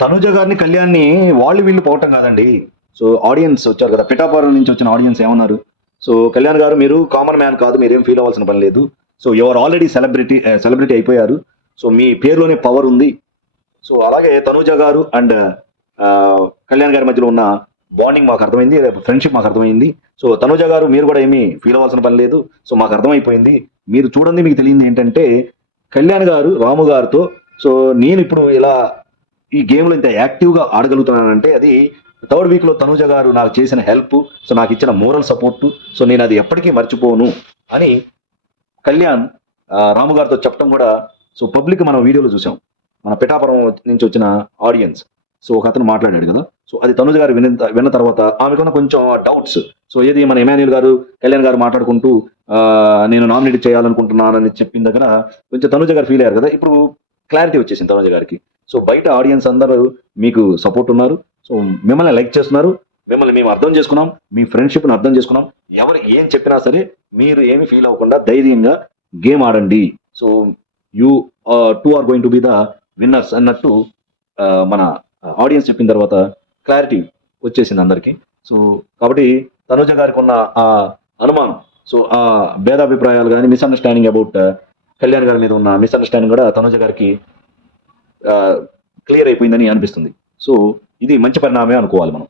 తనుజ గారిని కళ్యాణ్ని వాళ్ళు వీళ్ళు పోవటం కాదండి. సో ఆడియన్స్ వచ్చారు కదా, పిఠాపురం నుంచి వచ్చిన ఆడియన్స్ ఏమన్నారు? సో కళ్యాణ్ గారు మీరు కామన్ మ్యాన్ కాదు, మీరేం ఫీల్ అవ్వాల్సిన పని లేదు. సో యువర్ ఆల్రెడీ సెలబ్రిటీ అయిపోయారు. సో మీ పేరులోనే పవర్ ఉంది. సో అలాగే తనూజ గారు అండ్ కళ్యాణ్ గారి మధ్యలో ఉన్న బాండింగ్ మాకు అర్థమైంది, ఫ్రెండ్షిప్ మాకు అర్థమైంది. సో తనూజ గారు మీరు కూడా ఏమీ ఫీల్ అవ్వాల్సిన పని లేదు. సో మాకు అర్థమైపోయింది. మీరు చూడండి, మీకు తెలియంది ఏంటంటే కళ్యాణ్ గారు రాము గారితో, సో నేను ఇప్పుడు ఇలా ఈ గేమ్లో ఇంత యాక్టివ్గా ఆడగలుగుతున్నానంటే అది థర్డ్ వీక్లో తనూజ గారు నాకు చేసిన హెల్ప్, సో నాకు ఇచ్చిన మోరల్ సపోర్ట్, సో నేను అది ఎప్పటికీ మర్చిపోను అని కళ్యాణ్ రాము గారితో చెప్పడం కూడా సో పబ్లిక్ మనం వీడియోలో చూసాం. మన పిఠాపురం నుంచి వచ్చిన ఆడియన్స్, సో ఒక అతను మాట్లాడాడు కదా. సో అది తనుజ గారు విన్న తర్వాత ఆమెకున్న కొంచెం డౌట్స్. సో ఏది మన ఎమాన్యుల్ గారు కళ్యాణ్ గారు మాట్లాడుకుంటూ నేను నామినేట్ చేయాలనుకుంటున్నానని చెప్పిన దగ్గర కొంచెం తనుజ గారు ఫీల్ అయ్యారు కదా. ఇప్పుడు క్లారిటీ వచ్చేసింది తనుజ గారికి. సో బయట ఆడియన్స్ అందరూ మీకు సపోర్ట్ ఉన్నారు. సో మిమ్మల్ని లైక్ చేస్తున్నారు. మిమ్మల్ని మేము అర్థం చేసుకున్నాం, మీ ఫ్రెండ్షిప్ని అర్థం చేసుకున్నాం. ఎవరు ఏం చెప్పినా సరే మీరు ఏమి ఫీల్ అవ్వకుండా ధైర్యంగా గేమ్ ఆడండి. So you two are going to be the winners అన్నట్టు మన ఆడియన్స్ చెప్పిన తర్వాత క్లారిటీ వచ్చేసింది అందరికీ. సో కాబట్టి తనుజ గారికి ఉన్న ఆ అనుమానం, సో ఆ భేదాభిప్రాయాలు కానీ మిస్అండర్స్టాండింగ్ అబౌట్ కళ్యాణ్ గారి మీద ఉన్న మిస్అండర్స్టాండింగ్ కూడా తనుజ గారికి క్లియర్ అయిపోయిందని అనిపిస్తుంది. సో ఇది మంచి పరిణామే అనుకోవాలి మనం.